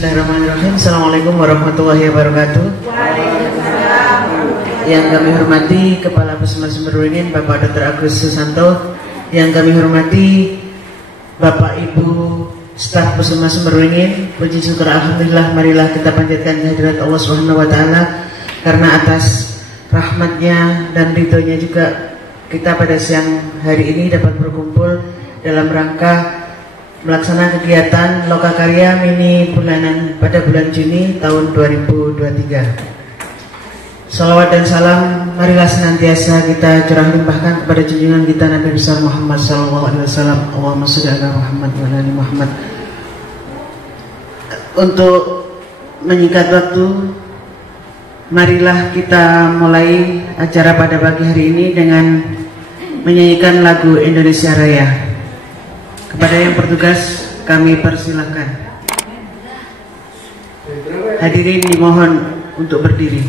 Bismillahirrahmanirrahim. Assalamualaikum warahmatullahi wabarakatuh. Waalaikumsalam. Yang kami hormati Kepala Puskesmas Semeruingin Bapak Dr. Agus Susanto, yang kami hormati Bapak Ibu staf Puskesmas Semeruingin, puji syukur alhamdulillah, marilah kita panjatkan kehadirat Allah Subhanahu wa taala, karena atas rahmatnya dan ridhonya juga kita pada siang hari ini dapat berkumpul dalam rangka melaksanakan kegiatan Lokakarya Mini Bulanan pada bulan Juni tahun 2023. Salawat dan salam marilah senantiasa kita curah limpahkan kepada junjungan kita Nabi besar Muhammad SAW. Allahumma sholli ala Muhammad wa ala ali Muhammad. Untuk menyingkat waktu, marilah kita mulai acara pada pagi hari ini dengan menyanyikan lagu Indonesia Raya. Kepada yang bertugas kami persilahkan. Hadirin dimohon untuk berdiri.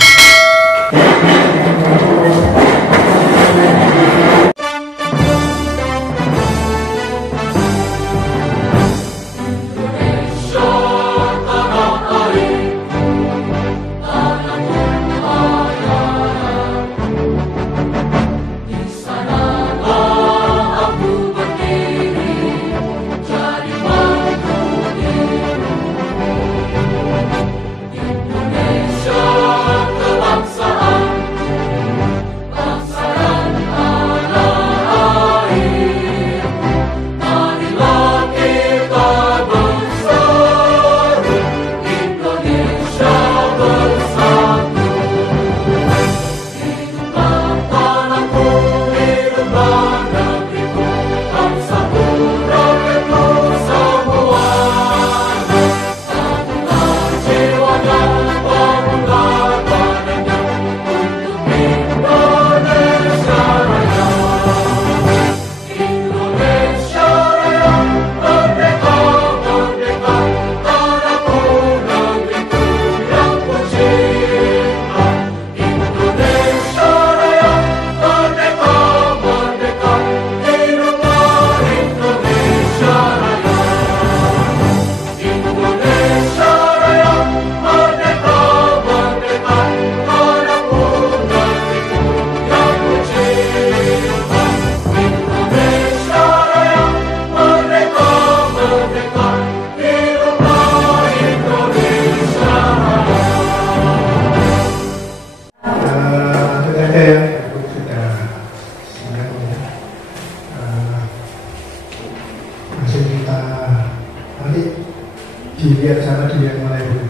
Dilihat sama dia mulai dulu.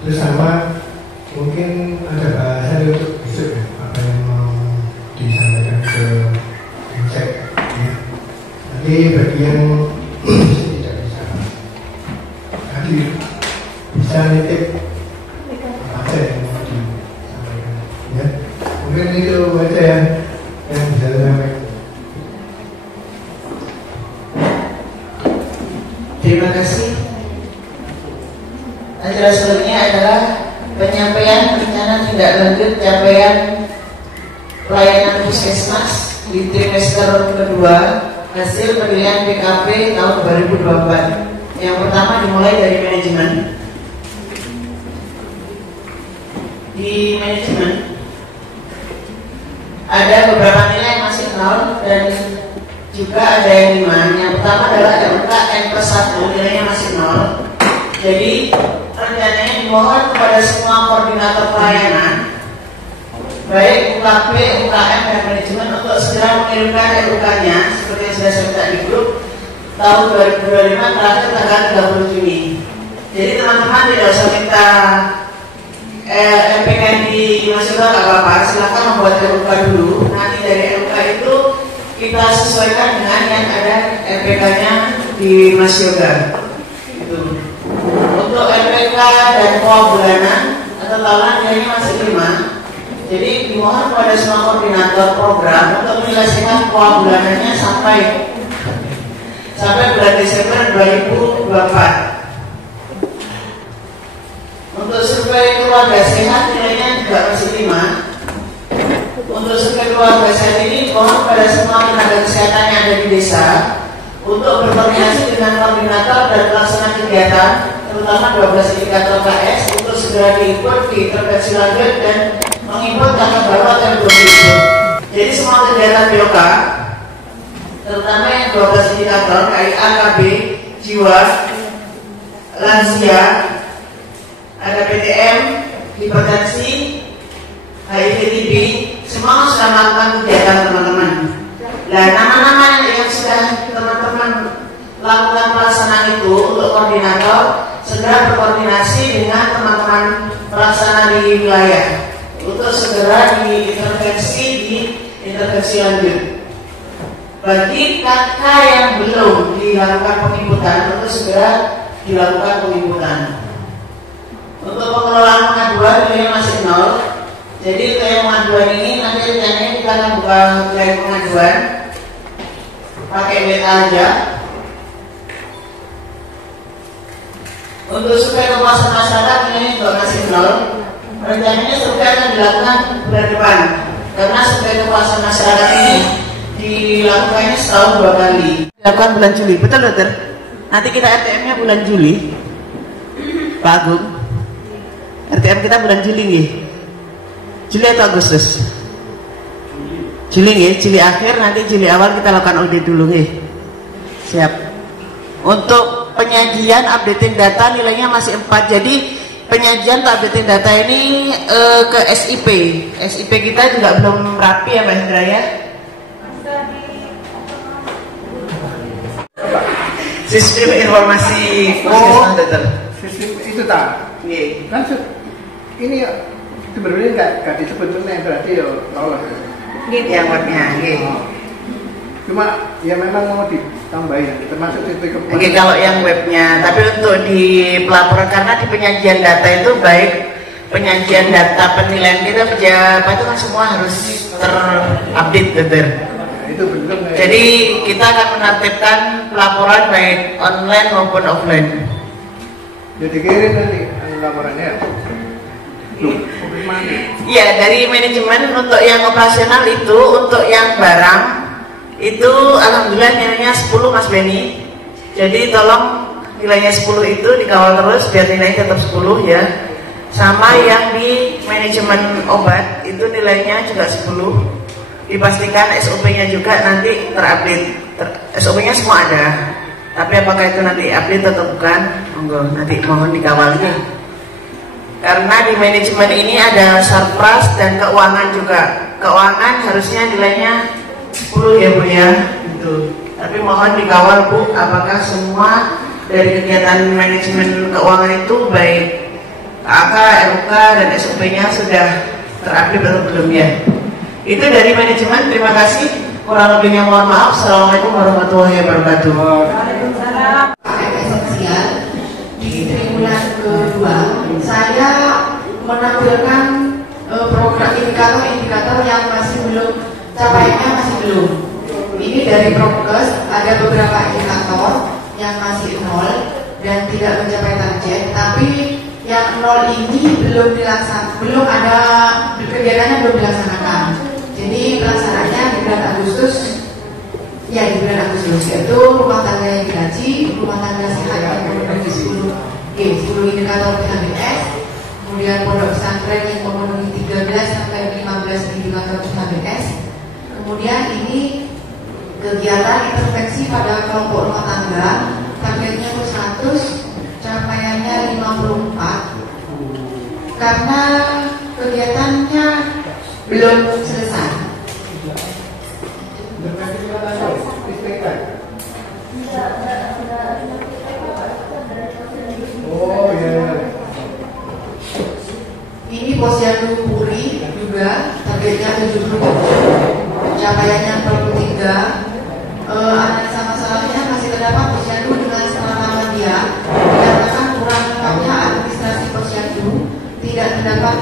Terus sama mungkin ada bahasan untuk besok ya, apa yang mau disampaikan ke Insek ya. Nanti bagi yang tidak bisa hadir bisa nitip apa yang mau disampaikan ya. Mungkin itu aja yang bisa disampaikan. Terima kasih. Acara selanjutnya adalah penyampaian rencana tindak lanjut capaian pelayanan puskesmas di trimester kedua hasil penilaian PKP tahun 2024. Yang pertama dimulai dari manajemen. Di manajemen ada beberapa nilai yang masih 0 dan juga ada yang 5. Yang pertama adalah MK N+1, nilainya masih 0. Jadi rencananya dimohon kepada semua koordinator pelayanan, baik UKP, UKM, dan manajemen untuk segera mengirimkan RUK-nya seperti yang sudah saya minta di grup tahun 2025 terakhir tanggal 30 Juni. Jadi teman-teman tidak usah minta MPK di Mas Yoga, nggak apa-apa, silahkan membuat RUK dulu. Nanti dari RUK itu kita sesuaikan dengan yang ada MPK-nya di Mas Yoga. Untuk MPK dan POA bulanan atau tahunan nilainya masih 5. Jadi dimohon kepada semua koordinator program untuk menyelesaikan POA bulanannya sampai bulan Desember 2024. Untuk survei keluarga sehat nilainya juga masih 5. Untuk survei keluarga sehat ini mohon kepada semua tenaga kesehatan yang ada di desa untuk berkoordinasi dengan koordinator dan pelaksana kegiatan terutama 12 indikator KS untuk segera diikut di intervensi lanjut dan menginput kata baru atau yang belum diikut. Jadi semua kegiatan BOK, terutama yang 12 indikator KIA, KB, jiwa, lansia, ada PTM, hipertensi, HIV, TB, semua sudah melakukan kegiatan teman-teman. Nah, nama-nama yang sudah teman-teman lakukan pelaksanaan itu untuk koordinator segera berkoordinasi dengan teman-teman pelaksana di wilayah untuk segera diintervensi di intervensi lanjut. Bagi kakak yang belum dilakukan penginputan untuk segera dilakukan penginputan. Untuk pengelolaan pengaduan nilainya masih 0. Jadi untuk yang pengaduan ini nanti rencananya kita akan buka line pengaduan pakai WA aja. Untuk survei kepuasan masyarakat nilainya juga masih 0. Rencananya survei akan dilakukan bulan depan karena survei kepuasan masyarakat ini dilakukannya setahun 2 kali. Dilakukan bulan Juli, betul dokter? Nanti kita RTM-nya bulan Juli, Pak Agung. RTM kita bulan Juli nih. Juli atau Agustus? Juli nih, Juli akhir, nanti Juli awal kita lakukan audit dulu nih. Siap. Untuk penyajian updating data nilainya masih 4. Jadi penyajian atau updating data ini ke SIP. SIP kita juga belum rapi ya Mbak Hendra ya. Sistem informasi puskesmas dokter. Sistem itu tak? Iya. Kan ini sebenarnya nggak disebut benar berarti ya lolos. Ini yang webnya. Iya. Cuma ya memang mau ditambahin termasuk itu kepuasan. Oke, kalau yang webnya, tapi untuk di pelaporan karena di penyajian data itu baik penyajian data penilaian kita pejabat itu kan semua harus terupdate dokter. Itu belum. Jadi kita akan menertibkan pelaporan baik online maupun offline. Jadi kirim nanti laporannya. Iya, dari manajemen untuk yang operasional itu, untuk yang barang itu alhamdulillah nilainya 10 Mas Beni. Jadi tolong nilainya 10 itu dikawal terus biar nilainya tetap 10 ya. Sama yang di manajemen obat itu nilainya juga 10. Dipastikan SOP-nya juga nanti terupdate. SOP-nya semua ada. Tapi apakah itu nanti update atau bukan? Monggo nanti mohon dikawalnya. Karena di manajemen ini ada sarpras dan keuangan juga. Keuangan harusnya nilainya 10 ya Bu ya. Gitu. Tapi mohon dikawal Bu, apakah semua dari kegiatan manajemen keuangan itu baik KAK, RUK dan SOP-nya sudah terupdate atau belum ya? Itu dari manajemen, terima kasih. Kurang lebihnya mohon maaf. Assalamualaikum warahmatullahi wabarakatuh. Waalaikumsalam. Esensial di triwulan kedua saya menampilkan program indikator-indikator yang masih belum, capaiannya masih belum. Ini dari Prokes ada beberapa indikator yang masih 0 dan tidak mencapai target, tapi yang 0 ini belum dilaksanakan, belum ada kegiatannya belum dilaksanakan. Jadi pelaksanaannya di bulan Agustus, ya di bulan Agustus, yaitu rumah tangga yang digaji, rumah tangga sehat yang memenuhi 10 indikator PHBS, kemudian pondok pesantren yang memenuhi 13 sampai 15 indikator PHBS, kemudian ini kegiatan intervensi pada kelompok rumah tangga, targetnya itu 100, capaiannya 54, karena kegiatannya belum selesai. Oh ya. Ini posyandu Puri juga targetnya 77, capaiannya 43. Analisa masalahnya masih terdapat posyandu dengan pengalaman dia dikarenakan kurang lengkapnya administrasi posyandu, tidak terdapat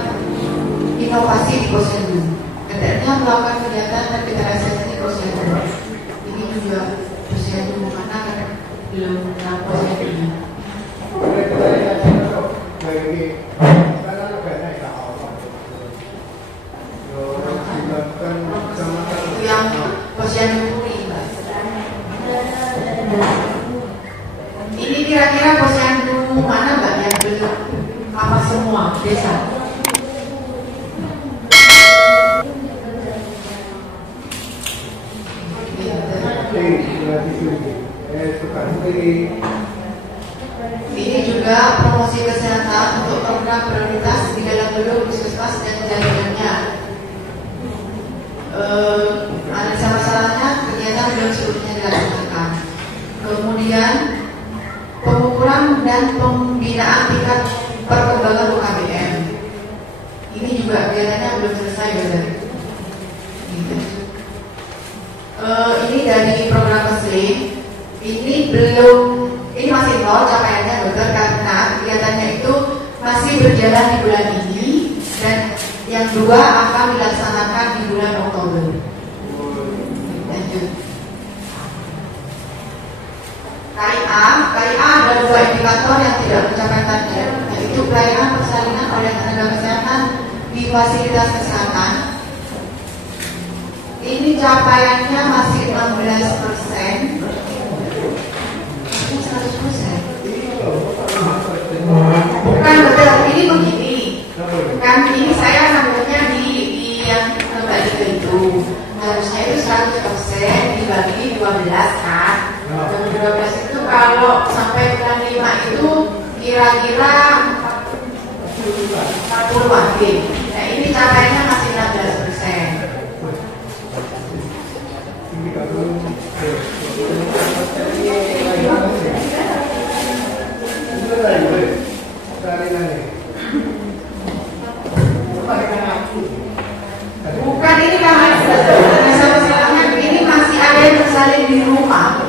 inovasi di posyandu. KTR-nya melakukan kegiatan revitalisasi posyandu. Ini juga posyandu mana kan belum tahu posyandunya. Itu yang posyandu Puri. Ini kira-kira posyandu mana Mbak? desa. Ini juga promosi kesehatan untuk program prioritas di dalam gedung puskesmas dan jaringannya. Analisa masalahnya kegiatan belum seluruhnya dilaksanakan. Kemudian pengukuran dan pembinaan tingkat perkembangan UKBM. Ini juga kegiatannya belum selesai, benar. Ini dari program muslim. Ini masih nol capaiannya, dokter, karena kegiatannya itu masih berjalan di bulan ini dan yang dua akan dilaksanakan di bulan Oktober. Lanjut. KIA ada dua indikator yang tidak mencapai target, yaitu pelayanan persalinan oleh tenaga kesehatan di fasilitas kesehatan. Ini capaiannya masih 16%. 100%. Bukan betul, ini begini. Kan ini saya ngambilnya di yang kembali ke itu. Harusnya itu 100% dibagi 12 kan. 12 itu kalau sampai bulan 5 itu kira-kira 40 akhir. Nah ini capaiannya masih 16%. Bukan ini karena ini masih ada yang bersalin di rumah.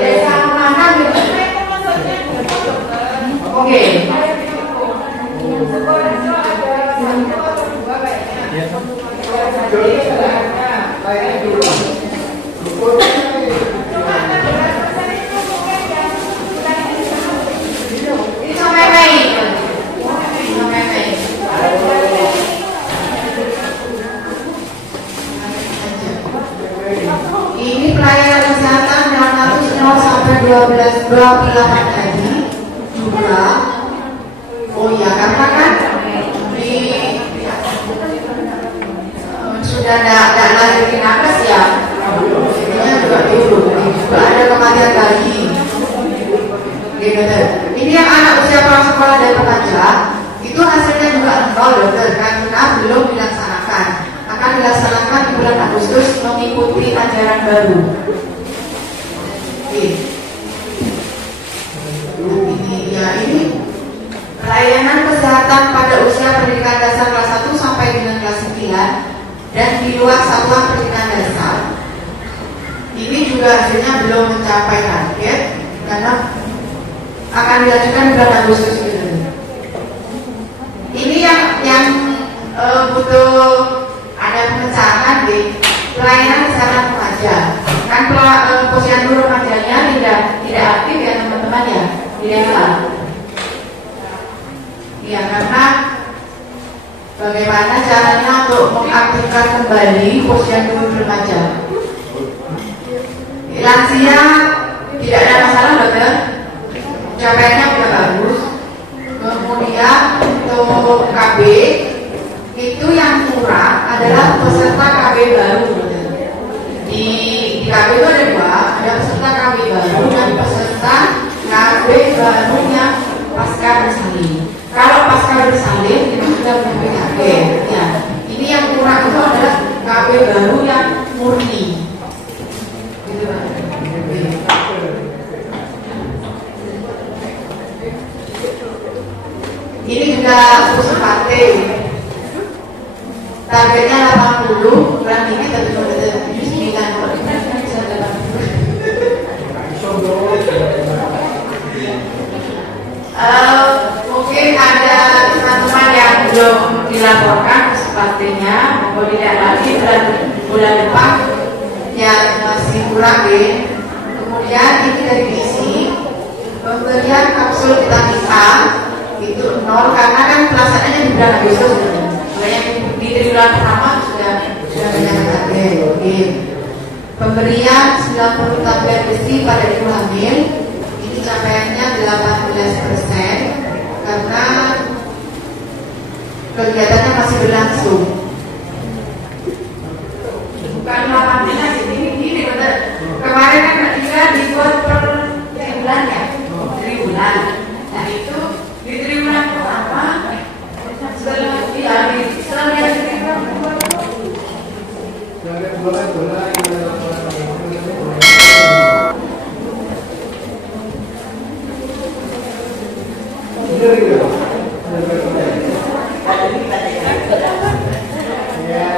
Desa mana gitu? Oke. Ini pelayanan kesehatan dalam status 0 sampai 28 tadi juga. Oh iya, karena kan sudah ada lagi nakes ya. Ini juga dulu juga ada kematian bayi. Ini yang anak usia prasekolah dan remaja itu hasilnya juga nol, dokter, karena belum dilaksanakan. Akan dilaksanakan di bulan Agustus mengikuti ajaran baru. Ini pelayanan kesehatan pada usia pendidikan dasar kelas 1 sampai dengan kelas 9 dan di luar satuan pendidikan dasar. Ini juga hasilnya belum mencapai target karena akan dilanjutkan bulan Agustus ini. Ini yang butuh ada pemecahan di pelayanan kesehatan remaja. Kan posyandu remajanya tidak aktif ya teman-teman ya di desa. Ya karena bagaimana caranya untuk mengaktifkan kembali posyandu remaja. Lansia tidak ada masalah, dokter. Capaiannya sudah bagus. Kemudian untuk KB itu yang kurang adalah peserta KB baru. Di KB itu ada dua, ada peserta KB baru dan peserta KB baru yang pasca bersalin. Kalau pasca bersalin itu sudah punya KB. Ya, ini yang kurang itu adalah KB baru yang murni. Gitu, Pak. Ini juga khusus partai. Targetnya 80, kurang dikit tapi sudah 79. Mungkin ada teman-teman yang belum dilaporkan sepertinya, mau tidak lagi bulan depan yang masih kurang deh. Kemudian ini dari gizi, pemberian kapsul vitamin A itu 0 karena kan pelaksanaannya di bulan Agustus. Yang di triwulan pertama sudah banyak target. Pemberian 90 tablet besi pada ibu hamil ini capaiannya 18% karena kegiatannya masih berlangsung. Bukan 8 bulan, ini benar. Kemarin kan ketika dibuat per triwulan ya, triwulan. Nah itu di triwulan pertama setelah yang triwulan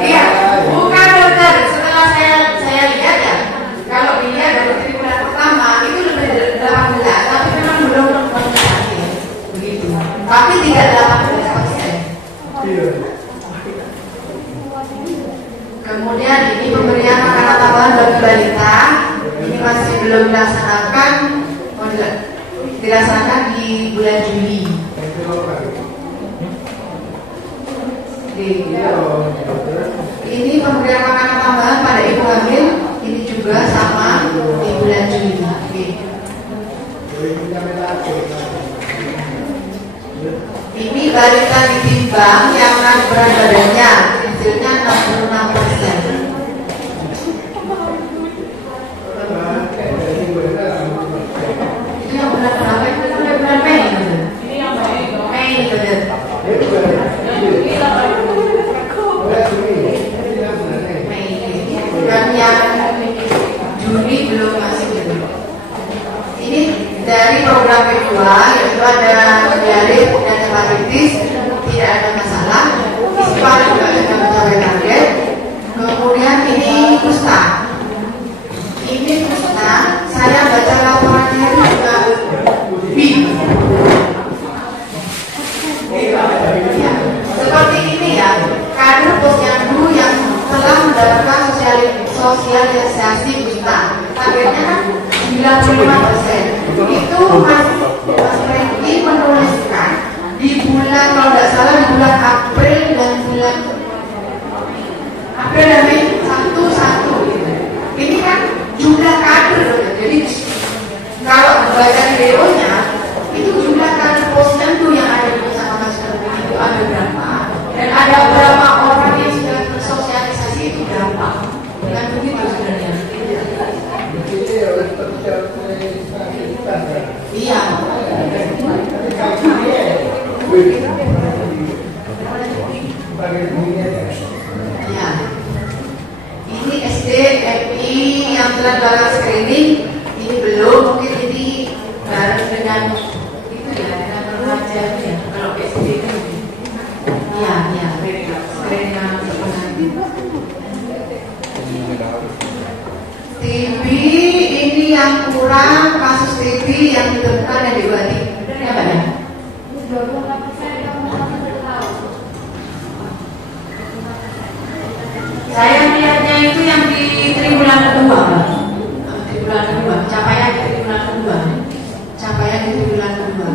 iya, bukan dokter. Setelah saya lihat ya, kalau dilihat dari triwulan pertama itu lebih dari 18, tapi memang belum mencapai begitu. Tapi tidak 18%. Kemudian ini pemberian makanan tambahan bagi balita, ini masih belum dilaksanakan di bulan Juli. Ini pemberian makanan tambahan pada ibu hamil, ini juga sama di bulan Juli. Ini balita ditimbang yang naik berat badannya, hasilnya 66%. Itu yang bulan berapa? Itu bulan Mei. Ini yang Mei benar. Dan yang Juni belum masih belum. Ini dari program kedua, yaitu ada diare dan hepatitis, tidak ada masalah. ISPA juga sudah mencapai target. Kemudian ini kusta. Ini kusta, saya baca laporannya juga B. Ya, seperti ini ya, kader posyandu yang telah mendapatkan sosialisasi kusta, targetnya kan 95%. Itu Mas Franky menuliskan di bulan, kalau tidak salah di bulan April dan Mei 1 gitu. Ini kan jumlah kader, jadi kalau baca videonya itu jumlah kader posyandu yang ada di bersama Mas Franky itu ada berapa, dan ada berapa orang yang sudah bersosialisasi itu berapa, dan begitu sebenarnya. Iya. Ya. Ini SD, FI yang telah melakukan screening, ini belum, mungkin ini bareng dengan itu ya, dengan remaja ya. Kalau SD kan, iya, screening nanti. TB ini yang kurang, kasus TB yang ditemukan yang diobati, benar ya Pak ya? Saya lihatnya itu yang di triwulan kedua, capaian di triwulan kedua.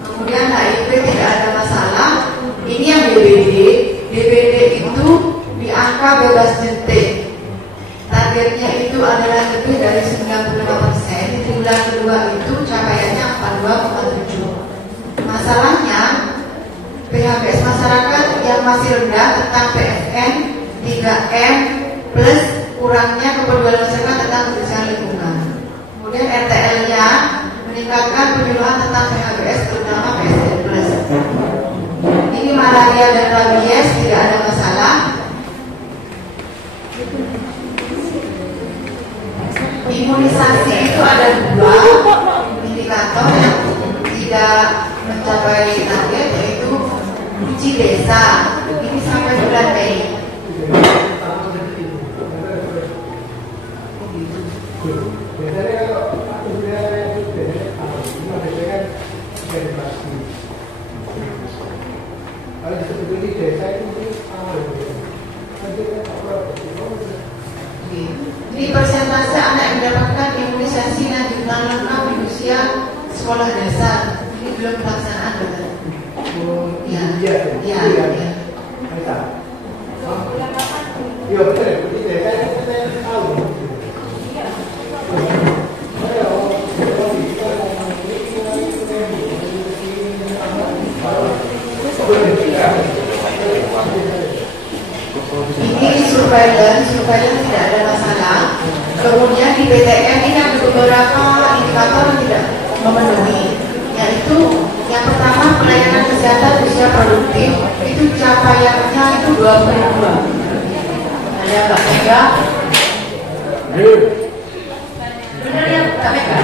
Kemudian HIV tidak ada masalah. Ini yang DBD itu di angka bebas jentik. Targetnya itu adalah lebih dari 95%. Di triwulan kedua itu capaiannya 42,7. Masalahnya PHBS masyarakat yang masih rendah tentang PFN, 3M plus kurangnya kepedulian masyarakat tentang kebersihan lingkungan. Kemudian RTL-nya meningkatkan penyuluhan tentang PHBS terutama PSN plus. Ini malaria dan rabies tidak ada masalah. Imunisasi itu ada 2 indikator yang tidak mencapai target, yaitu uji desa. Ini sampai bulan Mei. Ini persentase anak yang mendapatkan imunisasi lanjutan lengkap di usia sekolah dasar. Ini belum pelaksanaan, betul? Iya. surveillance tidak ada masalah. Kemudian di PTM ini ada beberapa indikator yang tidak memenuhi, yaitu yang pertama pelayanan kesehatan usia produktif itu capaiannya itu 22. Ada Mbak Mega? Benar ya Mbak Mega?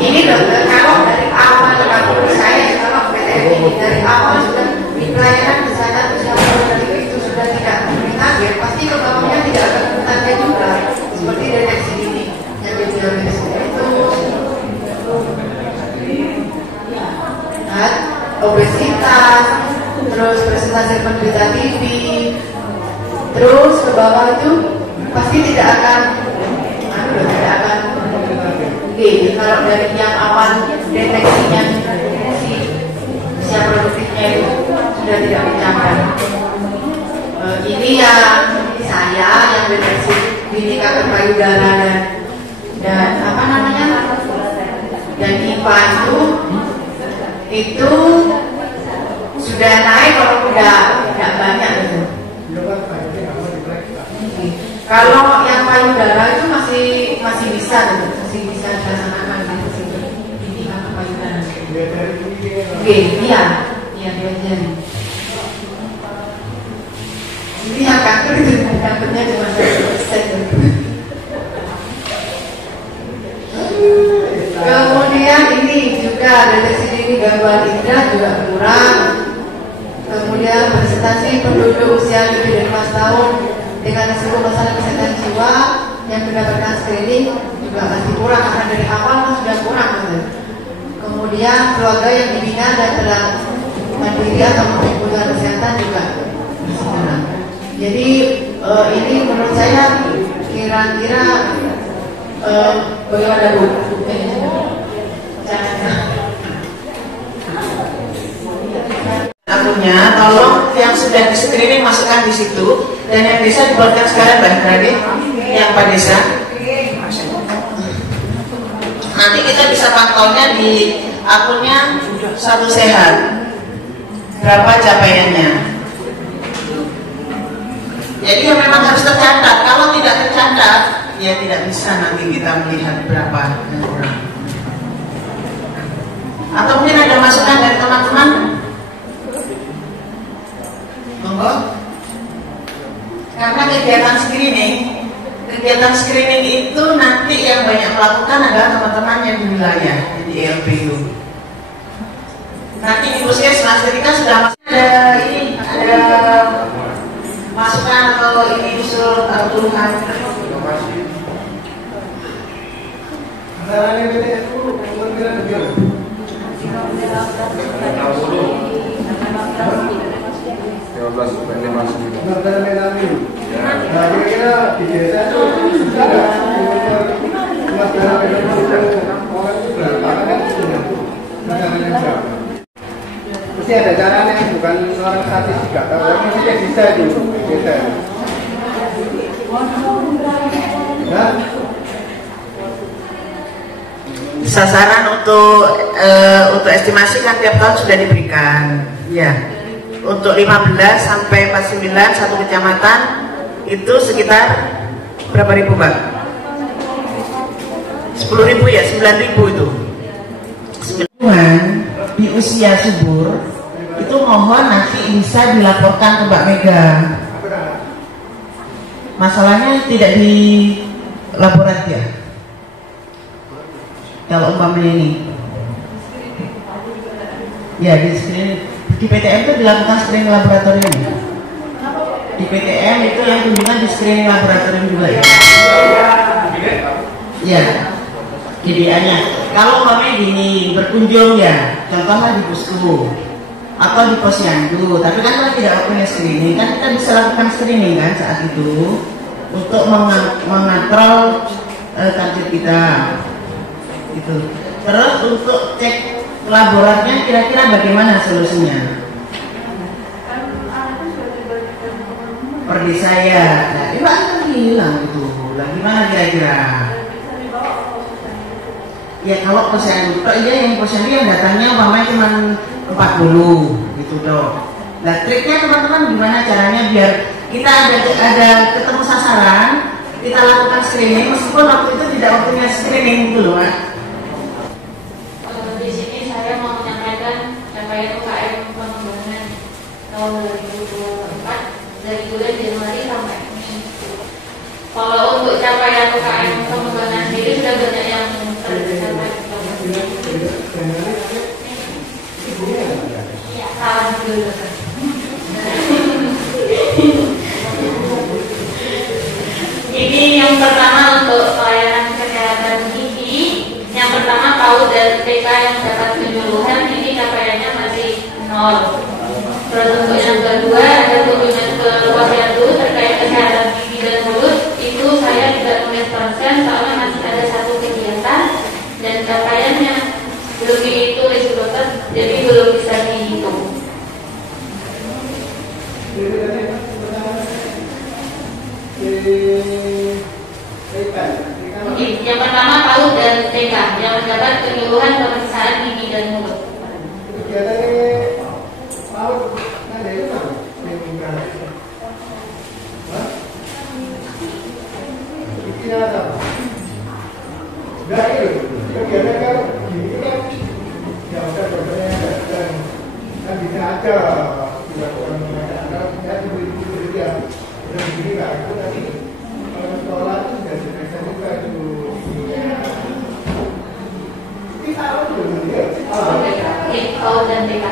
Ini dokter, kalau dari awal menurut saya, kalau PTM ini dari awal sudah di pelayanan kesehatan usia produktif itu sudah tidak target, pasti ke bawahnya tidak akan target juga, seperti deteksi dini yang diabetes itu, obesitas, terus presentasi penderita TB, terus ke bawah itu pasti tidak akan kalau dari yang awal deteksinya si usia produktifnya itu sudah tidak mencapai. Ini yang saya yang deteksi dini kanker payudara dan apa namanya dan IPA itu sudah naik kalau tidak banyak gitu. Kalau yang payudara itu masih bisa gitu. Masih bisa dilaksanakan gitu ini kanker payudara. Oke, iya diajari. Ini yang kanker itu kankernya cuma 1%. Kemudian ini juga deteksi dini gangguan indera juga kurang. Kemudian presentasi penduduk usia lebih dari 5 tahun dengan risiko masalah kesehatan jiwa yang mendapatkan screening juga masih kurang karena dari awal sudah kurang gitu. Kemudian keluarga yang dibina dan telah mandiri atau mempunyai kebutuhan kesehatan juga masih kurang. Jadi ini menurut saya kira-kira bagaimana Bu? Akunnya, tolong yang sudah di screening masukkan di situ, dan yang desa dibuatkan sekarang Mbak Hendra, yang Pak Desa. Nanti kita bisa pantaunya di akunnya Satu Sehat, berapa capaiannya. Jadi ya memang harus tercatat. Kalau tidak tercatat, ya tidak bisa nanti kita melihat berapa yang kurang. Atau mungkin ada masukan dari teman-teman? Monggo. Karena kegiatan screening itu nanti yang banyak melakukan adalah teman-teman yang di wilayah di ELP itu. Nanti di puskesmas ketika sudah ada masukan atau ini usul atau keluhan. Kira-kira di desa itu sudah mesti ada caranya, bukan orang statistik, tapi mesti bisa itu desa. Sasaran untuk estimasi kan tiap tahun sudah diberikan, ya. Untuk 15 sampai 49 satu kecamatan itu sekitar berapa ribu Mbak? 10.000 ya, 9.000 itu. Di usia subur itu mohon nanti bisa dilaporkan ke Mbak Mega. Masalahnya tidak di laporan ya. Kalau umpamanya ini, ya di screening. Di PTM itu dilakukan screening laboratorium. Di PTM itu yang kunjungan di screening laboratorium juga ya. Ya. GBA-nya. Kalau umpamanya gini berkunjung ya, contohnya di Pusku atau di Posyandu, tapi kan kalau tidak punya screening, kan kita bisa lakukan screening kan saat itu untuk mengontrol target kita, gitu. Terus untuk cek laboratornya kira-kira bagaimana solusinya? Per desa ya, nah, ini Pak kan hilang gitu, lah gimana kira-kira? Ya kalau Posyandu, iya yang Posyandu yang datangnya umpamanya cuma 40 gitu dong. Nah triknya teman-teman gimana caranya biar kita ada ketemu sasaran, kita lakukan screening meskipun waktu itu tidak waktunya screening gitu loh Pak. Di sini saya mau menyampaikan capaian UKM pengembangan tahun 2024 dari bulan Januari sampai Mei. Kalau untuk capaian UKM pengembangan ini sudah banyak yang tercapai. Iya, salah dulu. Ini yang pertama untuk pelayanan kesehatan gigi. Yang pertama PAUD dan TK yang dapat penyuluhan ini capaiannya masih 0. Terus untuk yang kedua ada kunjungan ke Posyandu terkait kesehatan gigi dan mulut, itu saya tidak nulis konsen soalnya masih ada satu kegiatan dan capaiannya belum ditulis dokter, jadi belum bisa dihitung. Yang pertama PAUD dan TK yang mendapat penyuluhan pemeriksaan gigi dan mulut. PAUD dan TK.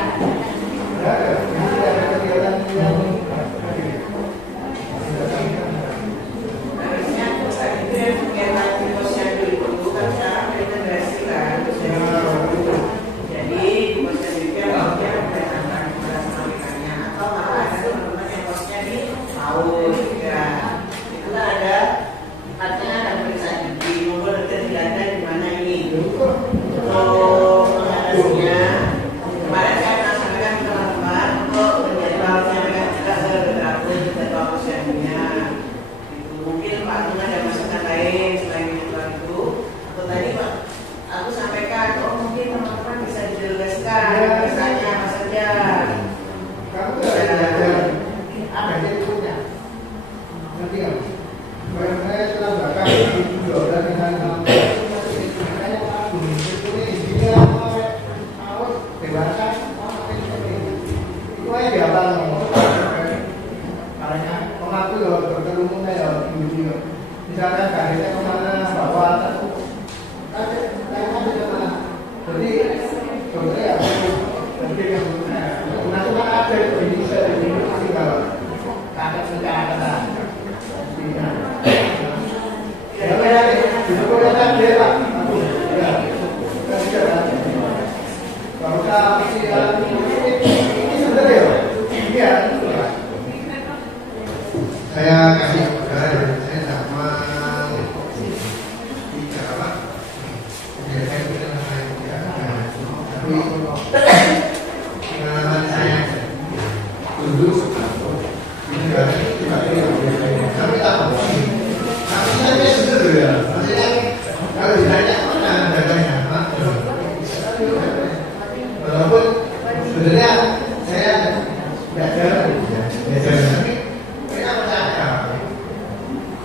Saya kasih saya sama bicara Pak. Saya bilang tapi pengalaman saya dulu ini tapi tak tapi saya sederhana. Maksudnya kalau ditanya mana datanya, walaupun sebenarnya saya tidak jarang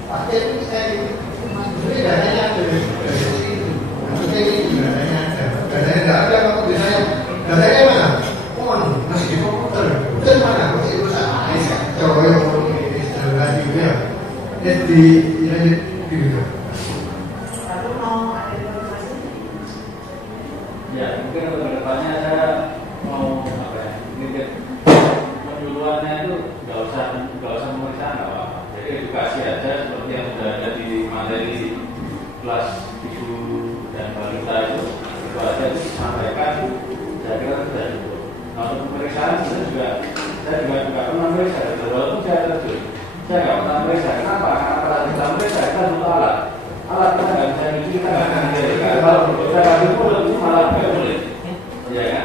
tapi pasti saya ini dananya dari situ, maksudnya ini dananya tidak ada kalau misalnya dananya mana? Masih di komputer, dan mana? Masih rusak, coba yang mau instalasi ya, di gitu. Ya, mungkin untuk kedepannya saya mau apa ya? Mungkin penyuluhannya itu nggak usah pemeriksaan nggak apa-apa. Jadi edukasi aja seperti yang sudah ada di materi kelas ibu dan disampaikan, saya kira sudah cukup. Nah, untuk pemeriksaan saya juga nggak pernah meriksa, walaupun saya terjun, saya nggak pernah meriksa. Kenapa? Karena pada kita meriksa kita butuh alat. Alat kita nggak bisa nyuci, kita nggak bisa menjadikan. Kalau kita kasih mulut malah nggak boleh, ya kan?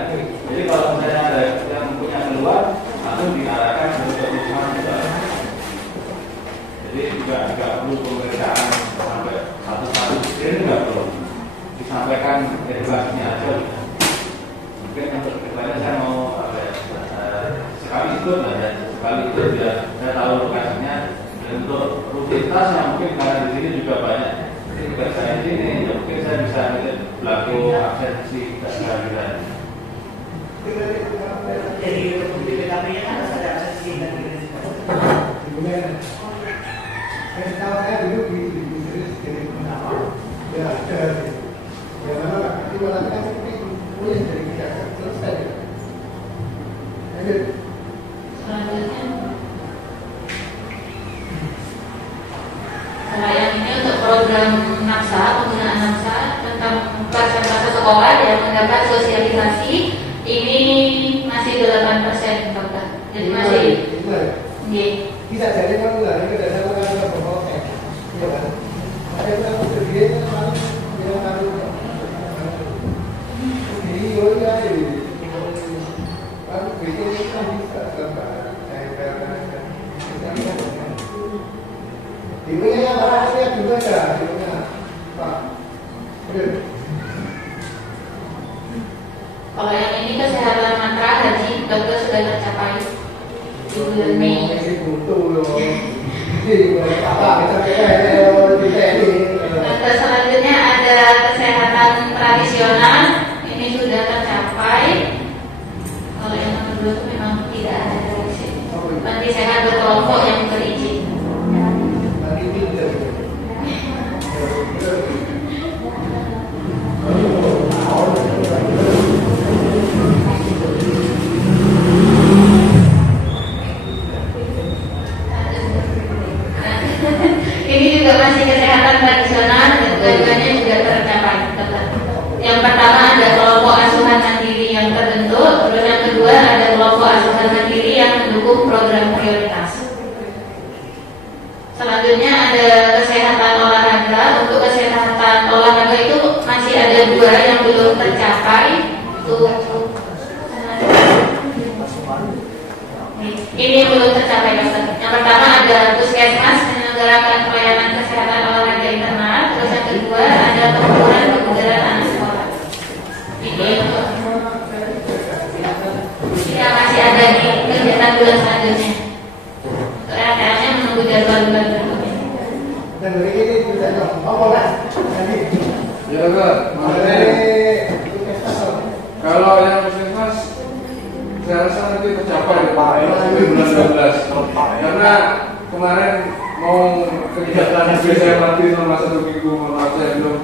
Jadi kalau misalnya ada yang punya keluar, langsung diarahkan untuk penyucian juga. Jadi nggak perlu pemeriksaan sampai satu-satu, ini nggak perlu disampaikan edukasinya aja. Mungkin untuk kedepannya saya mau sekali ikut lah ya, sekali ikut biar saya tahu lokasinya. Dan untuk rutinitas yang mungkin karena di sini juga banyak tugas saya di sini, ya mungkin saya bisa berlaku absensi dan sebagainya. Jadi untuk bukti PKP-nya kan harus ada absensi dan Saya tahu saya dulu di jadi pengamal, ya ada, ya mana nanti malah kan boleh dari kejaksaan selesai. Lanjut. Selanjutnya, yang ini untuk program NAPSA, penggunaan NAPSA tentang persentase sekolah yang mendapat sosialisasi ini masih 8%, dokter. Jadi masih, bisa jadi kamu nggak ini tidak sama kan berproses, ya kan? Ada yang berdiri kan yang harus berdiri ya ini, kan bikin kan bisa sampai Dimana yang barangnya juga ada, dimana Pak? kalau yang ini kesehatan matra haji, dokter sudah tercapai di bulan Mei. Dokter selanjutnya ada kesehatan tradisional, ini sudah tercapai. Kalau yang kedua itu memang tidak ada reaksi. Nanti sehat berkelompok yang berizin. Ini juga masih kesehatan tradisional dan tujuannya juga tercapai. Yang pertama ada kelompok asuhan mandiri yang terbentuk, terus yang kedua ada kelompok asuhan mandiri yang mendukung program prioritas. Selanjutnya ada kesehatan olahraga. Untuk kesehatan olahraga itu masih ada 2 yang belum tercapai. Ini belum tercapai, dokter. Yang pertama ada puskesmas menyelenggarakan pelayanan kesehatan olahraga internal. Terus yang kedua ada pengukuran kebugaran anak sekolah. Ini untuk yang masih ada di kegiatan bulan selanjutnya. Untuk RTL-nya menunggu jadwal bulan berikutnya. Dan dari ini sudah ngomong kan? Ya dokter, kalau yang puskesmas saya rasa nanti tercapai di bulan 12 karena kemarin mau kegiatan saya mati selama 1 minggu, maaf saya belum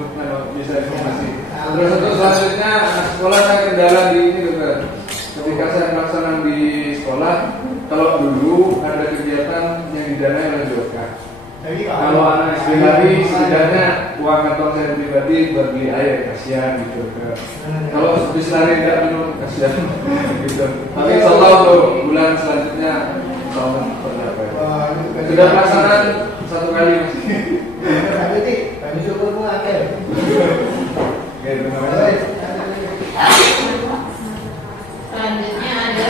bisa informasi. Terus untuk selanjutnya anak sekolah saya kendala di ini dokter. Ketika saya melaksanakan di sekolah, kalau dulu ada kegiatan yang didanai oleh BOK. Kalau anak SD lagi setidaknya uang kantong saya pribadi buat beli air, kasihan gitu. Kalau habis lari tidak minum, kasihan gitu. Tapi insyaallah untuk bulan selanjutnya insyaallah tercapai. Sudah pelaksanaan 1 kali masih. Kami syukur pun akhir. Oke, terima kasih. Selanjutnya ada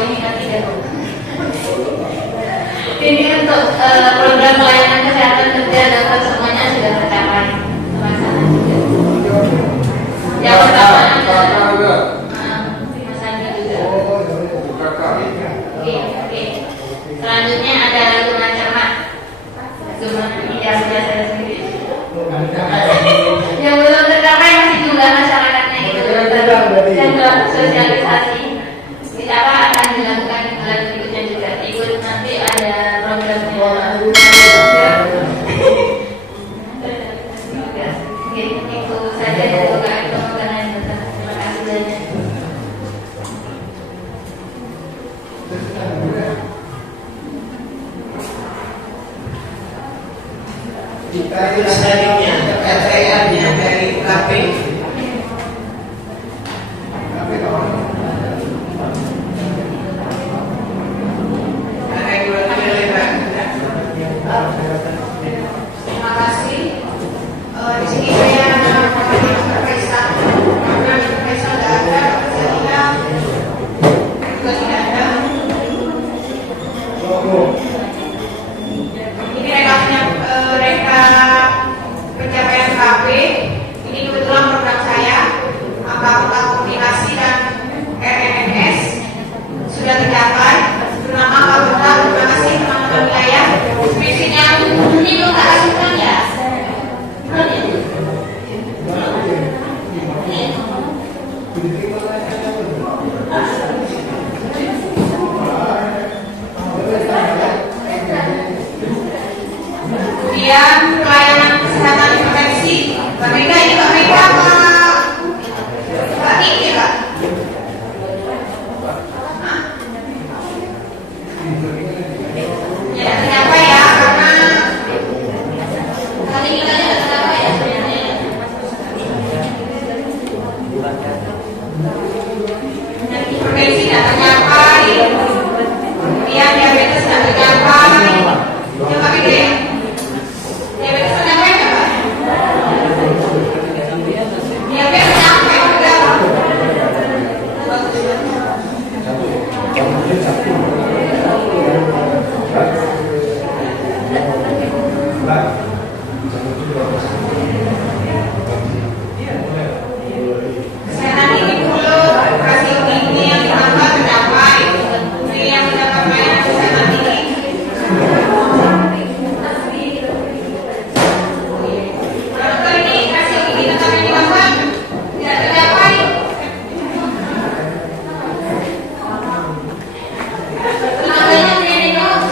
ini nanti ya. Ini untuk program pelayanan kesehatan kerja dokter semuanya sudah tercapai pelaksanaan juga. Yang pertama ada Mas Andi juga. Oke. Selanjutnya ada rumah cermat. Rumah tidak sudah saya sendiri. Yang belum tercapai masih jumlah masyarakatnya itu yang belum sosialisasi. Apa akan dilakukan di bulan berikutnya juga. Ikut nanti ada programnya. Itu saja untuk pemekaran dokter. Terima kasih banyak. Selanjutnya RTL Kemudian pelayanan kesehatan hipertensi. Mbak Mega, ini Mbak Mega Mbak Niki ya Pak? Ya, kenapa ya? Karena kali ini kan kenapa ya sebenarnya? Dan hipertensi tidak tercapai, kemudian diabetes tidak tercapai. Ya Mbak Mega ya? Diabetes tercapai nggak Pak? Diabetes tercapai juga Pak? Kesehatan gigi mulut, rasio gigi yang ditambah tercapai. Ini yang mendapat pelayanan kesehatan gigi. Dokter, ini rasio gigi tetap yang ditambah tidak tercapai. Namanya ini dong.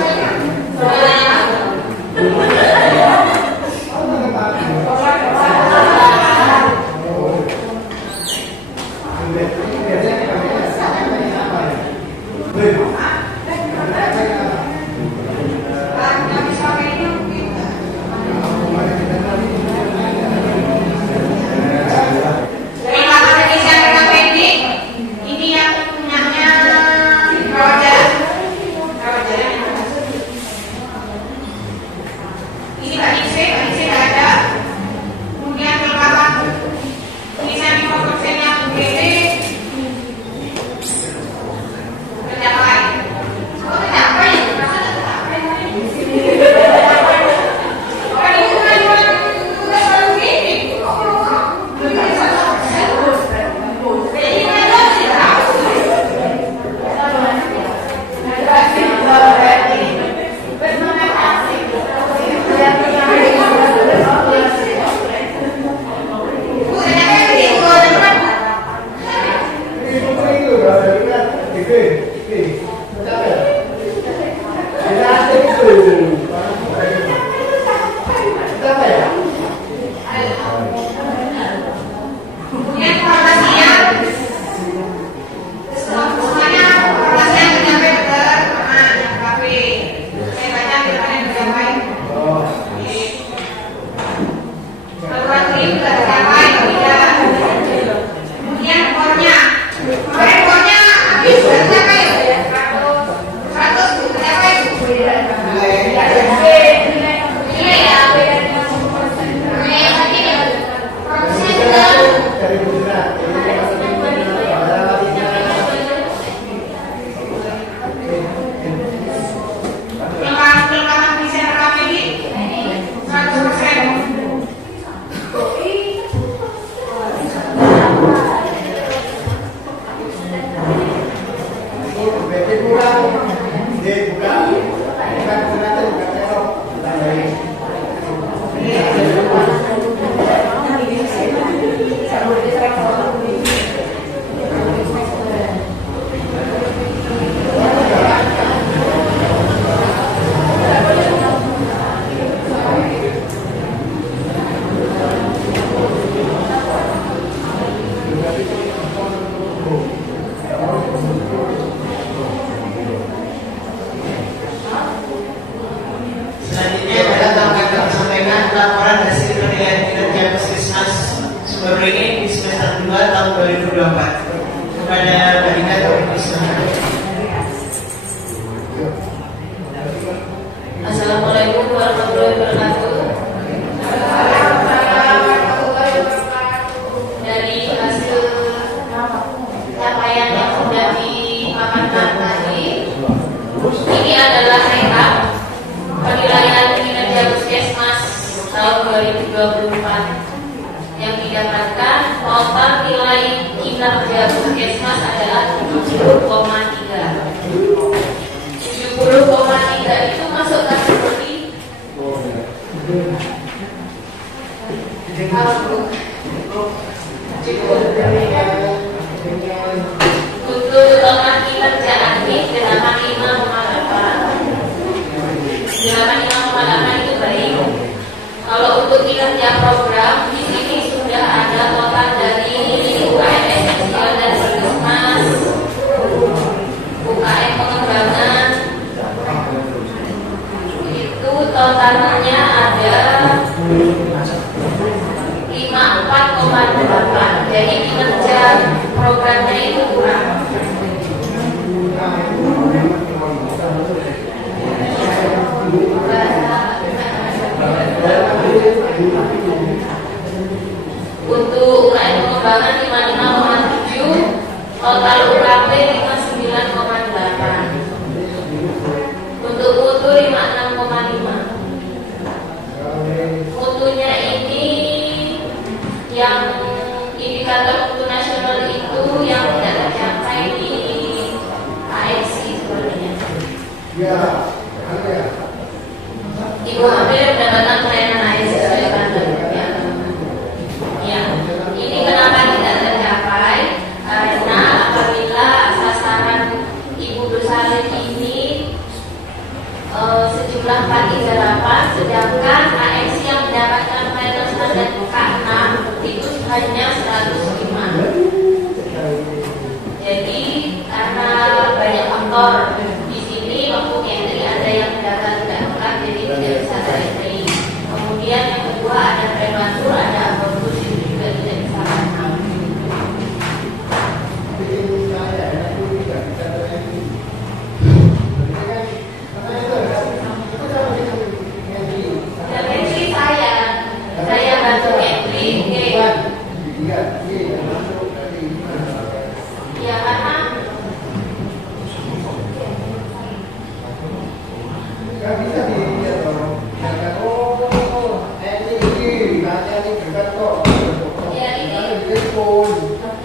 Dari pakar Indonesia Reka Pendek, ini yang punyanya rawat jalan. Rawat jalan. Ini Pak Nise nggak ada. Kemudian kelengkapan tulisan mikrokonsen yang UGD tercapai. Oh tercapai, masa tercapai? Kan itu kan tugas baru gini. Jadi mereka tidak tahu. Bu, ternyata begitu, teman-teman. Kemudian informasinya semuanya informasinya tercapai dokter. KP saya baca bilangnya tercapai. Saluran krim sudah tercapai, tidak. Kemudian bornya, kemarin bornya habis sudah tercapai. 100 tercapai. Iya ya. Yang tadi prosesnya juga. Kelengkapan tulisan rekam medik 100%. Selanjutnya adalah kami sampaikan laporan hasil penilaian kinerja Puskesmas Sumberberingin di semester 2 tahun 2024 kepada Mbak Dina Taufikrisma. Assalamualaikum warahmatullahi wabarakatuh. Dari hasil capaian yang sudah dimakamkan tadi, ini adalah rekap penilaian kinerja Puskesmas tahun 2024 yang didapatkan. Total nilai kinerja Puskesmas adalah 70,3. 70,3 itu masuk kategori 5,8. Jadi kinerja programnya itu kurang. Untuk UKM pengembangan 55,7, total UKP 59,8. Untuk mutu 56,5. Mutunya ini yang indikator mutu nasional itu yang tidak tercapai di ASC sebenarnya. Ibu hampir mendapatkan pelayanan ASC sesuai standar. Ya, ini kenapa tidak tercapai? Karena apabila sasaran Ibu Nursalin ini sejumlah 438, sedangkan ASC yang mendapatkan pelayanan standar K6 itu hanya 105. Jadi karena banyak faktor di sini, maupun ada yang data tidak lengkap, jadi tidak bisa terentry. Kemudian yang kedua ada prematur, ada abortus, itu juga tidak bisa lengkap. Saya bantu entry, ya karena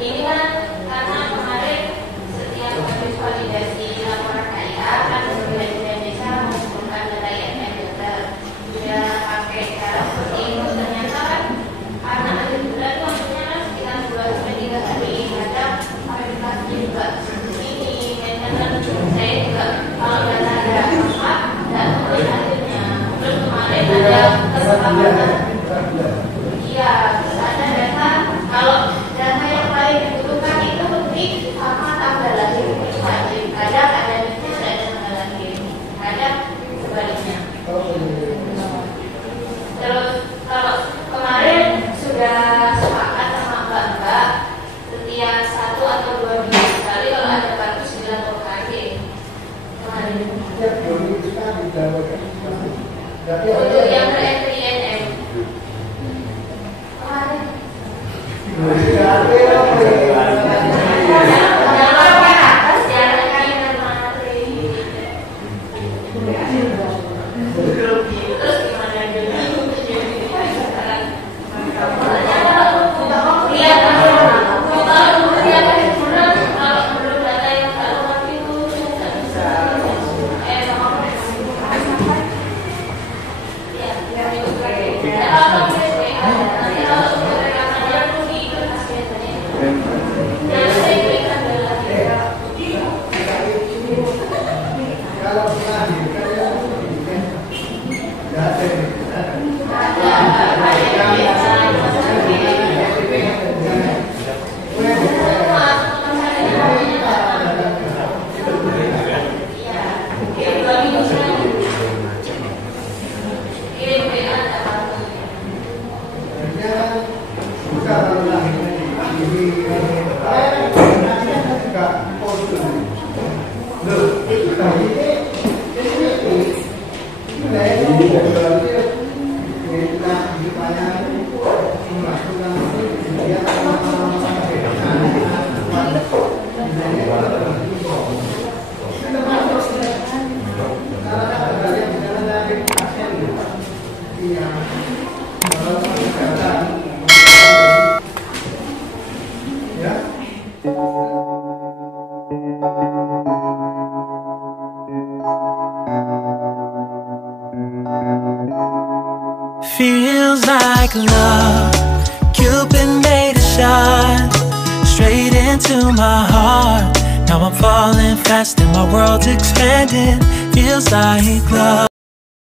ini kan karena kemarin setiap habis validasi laporan KIA kan kemudian desa mengumpulkan data IMF sudah pakai cara seperti itu, ternyata kan karena ada bulan itu maksudnya kan sekitar 2-3 hari ada verifikasi juga ini, dan kan saya juga kalau data ada apa dan kemudian hasilnya terus kemarin ada kesepakatan iya ada data kalau data yang paling dibutuhkan itu penting sama tanggal lahir wajib, kadang ada minusnya ada tanggal lahir, kadang sebaliknya. Terus kalau kemarin sudah sepakat sama Mbak setiap 1 atau 2 minggu sekali kalau ada bagus dilaporkan kemarin. Untuk yang re-entry NM kemarin. Feels like love, Cupid made a shot straight into my heart. Now I'm falling fast and my world's expanding. Feels like love.